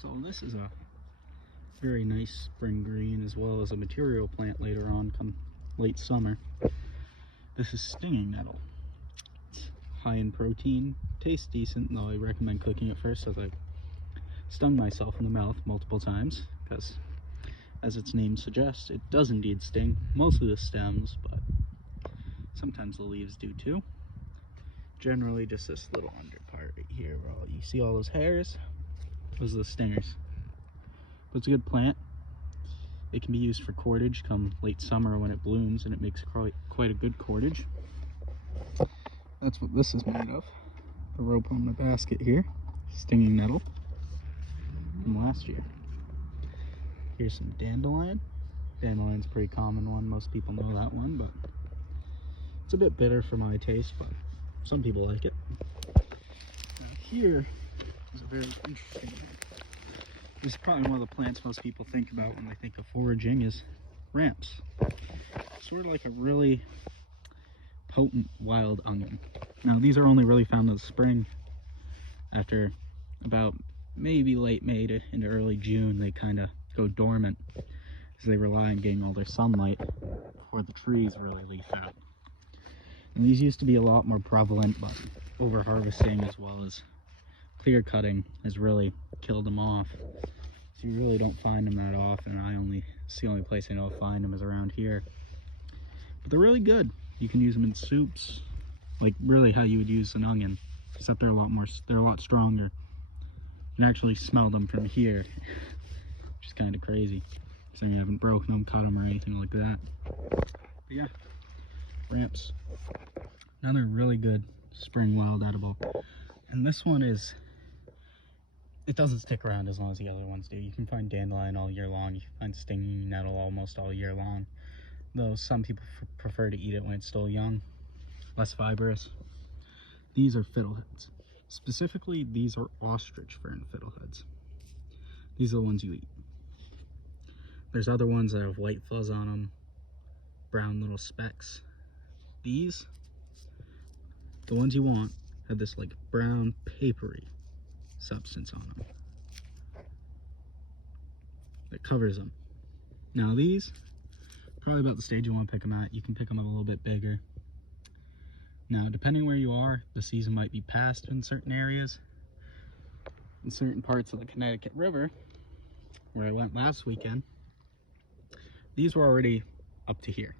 So this is a very nice spring green, as well as a material plant later on come late summer. This is stinging nettle. It's high in protein, tastes decent, though I recommend cooking it first, as I've stung myself in the mouth multiple times, because as its name suggests, it does indeed sting, mostly the stems, but sometimes the leaves do too. Generally just this little under part right here, where you see all those hairs, those are the stingers. But it's a good plant. It can be used for cordage come late summer when it blooms, and it makes quite a good cordage. That's what this is made of. The rope on the basket here, stinging nettle from last year. Here's some dandelion. Dandelion's a pretty common one, most people know that one, but it's a bit bitter for my taste, but some people like it. Now here is a very interesting one. This is probably one of the plants most people think about when they think of foraging, is ramps. Sort of like a really potent wild onion. Now these are only really found in the spring. After about maybe late May to into early June, they kind of go dormant as they rely on getting all their sunlight before the trees really leaf out. And these used to be a lot more prevalent, but over harvesting as well as clear cutting has really killed them off. So you really don't find them that often. It's the only place I know to find them is around here. But they're really good. You can use them in soups, like really how you would use an onion, except they're a lot stronger. You can actually smell them from here, which is kind of crazy. So you haven't broken them, cut them, or anything like that. But yeah, ramps. Another really good spring wild edible. And this one it doesn't stick around as long as the other ones do. You can find dandelion all year long. You can find stinging nettle almost all year long. Though some people prefer to eat it when it's still young, less fibrous. These are fiddleheads. Specifically, these are ostrich fern fiddleheads. These are the ones you eat. There's other ones that have white fuzz on them, brown little specks. These, the ones you want, have this like brown papery substance on them that covers them. Now these, probably about the stage you want to pick them at. You can pick them up a little bit bigger. Now depending where you are, the season might be past in certain areas. In certain parts of the Connecticut River, where I went last weekend, these were already up to here.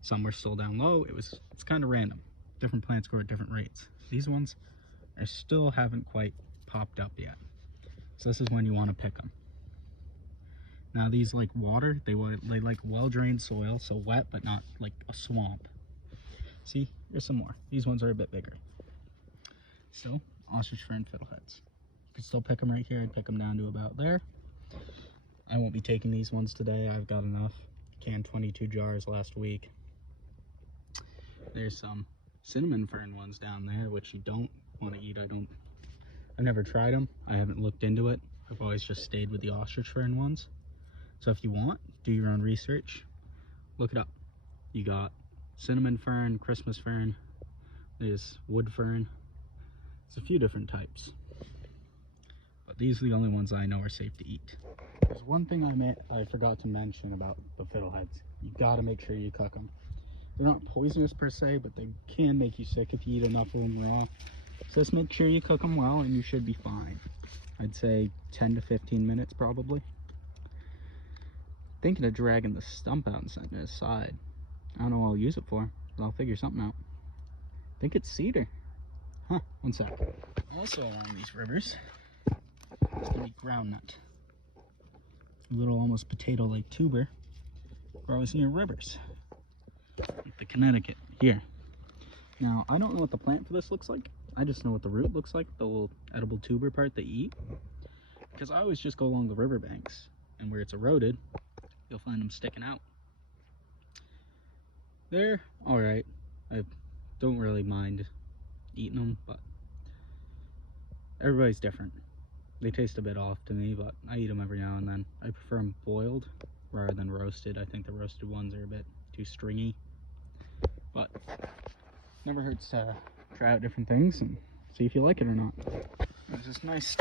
Some were still down low. It's kind of random. Different plants grow at different rates. These ones still haven't quite popped up yet. So this is when you want to pick them. Now these like water, they like well-drained soil, so wet but not like a swamp. See, there's some more. These ones are a bit bigger. Still, ostrich fern fiddleheads. You can still pick them right here. I'd pick them down to about there. I won't be taking these ones today. I've got enough. Canned 22 jars last week. There's some cinnamon fern ones down there, which you don't want to eat. I've never tried them. I haven't looked into it. I've always just stayed with the ostrich fern ones. So if you want, do your own research. Look it up. You got cinnamon fern, Christmas fern, there's wood fern. There's a few different types. But these are the only ones I know are safe to eat. There's one thing I forgot to mention about the fiddleheads. You gotta make sure you cook them. They're not poisonous per se, but they can make you sick if you eat enough of them raw. So just make sure you cook them well and you should be fine. I'd say 10 to 15 minutes probably. Thinking of dragging the stump out and setting it aside. I don't know what I'll use it for, but I'll figure something out. I think it's cedar. Huh, one sec. Also along these rivers, it's gonna be groundnut. A little almost potato-like tuber grows near rivers. Like the Connecticut here. Now, I don't know what the plant for this looks like. I just know what the root looks like, the little edible tuber part that you eat. Because I always just go along the riverbanks, and where it's eroded, you'll find them sticking out. They're alright. I don't really mind eating them, but everybody's different. They taste a bit off to me, but I eat them every now and then. I prefer them boiled rather than roasted. I think the roasted ones are a bit too stringy. But never hurts to try out different things and see if you like it or not. There's this nice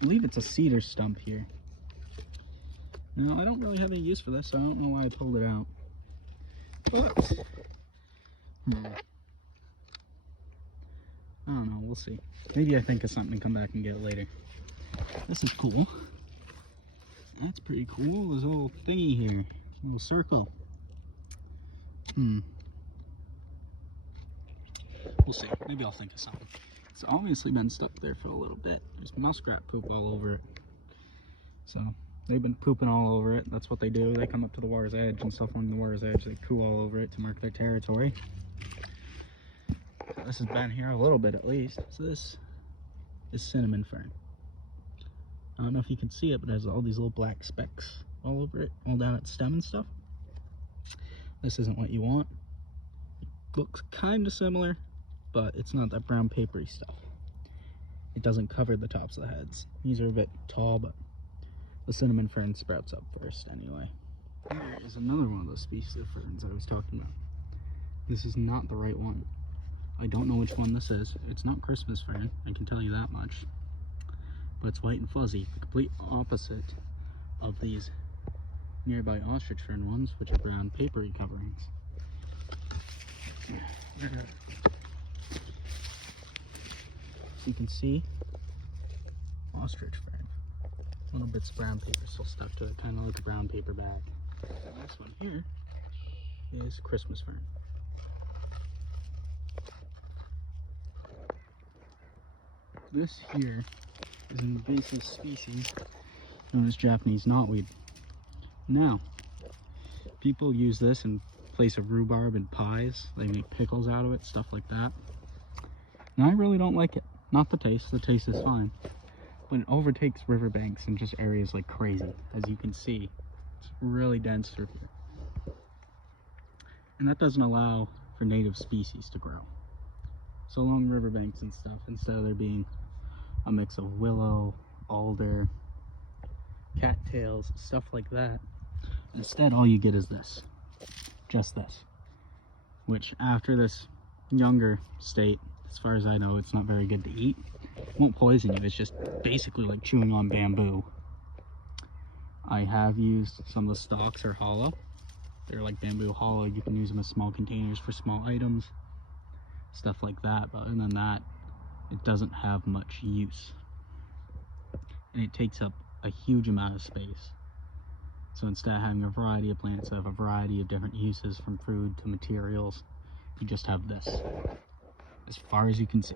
believe it's a cedar stump here. Now, I don't really have any use for this, so I don't know why I pulled it out. But, I don't know, we'll see. Maybe I think of something to come back and get later. This is cool. That's pretty cool, this little thingy here. Little circle. We'll see. Maybe I'll think of something. It's obviously been stuck there for a little bit. There's muskrat poop all over it. So, they've been pooping all over it. That's what they do. They come up to the water's edge and stuff on the water's edge. They poo all over it to mark their territory. So this has been here a little bit at least. So this is cinnamon fern. I don't know if you can see it, but it has all these little black specks all over it, all down its stem and stuff. This isn't what you want. It looks kind of similar, but it's not that brown papery stuff. It doesn't cover the tops of the heads. These are a bit tall, but the cinnamon fern sprouts up first anyway. Here is another one of those species of ferns I was talking about. This is not the right one. I don't know which one this is. It's not Christmas fern, I can tell you that much. But it's white and fuzzy, the complete opposite of these nearby ostrich fern ones, which are brown papery coverings. So you can see ostrich fern. Little bits of brown paper still stuck to it, kind of like a brown paper bag. And this one here is Christmas fern. This here is an invasive species known as Japanese knotweed. Now, people use this in place of rhubarb in pies. They make pickles out of it, stuff like that. Now, I really don't like it. Not the taste is fine. But it overtakes riverbanks and just areas like crazy. As you can see, it's really dense through here. And that doesn't allow for native species to grow. So along riverbanks and stuff, instead of there being a mix of willow, alder, cattails, stuff like that, instead all you get is this. Just this. Which after this younger state, as far as I know, it's not very good to eat. It won't poison you, it's just basically like chewing on bamboo. I have used some of the stalks are hollow. They're like bamboo hollow. You can use them as small containers for small items, stuff like that. But other than that, it doesn't have much use. And it takes up a huge amount of space. So instead of having a variety of plants that have a variety of different uses from food to materials, you just have this, as far as you can see.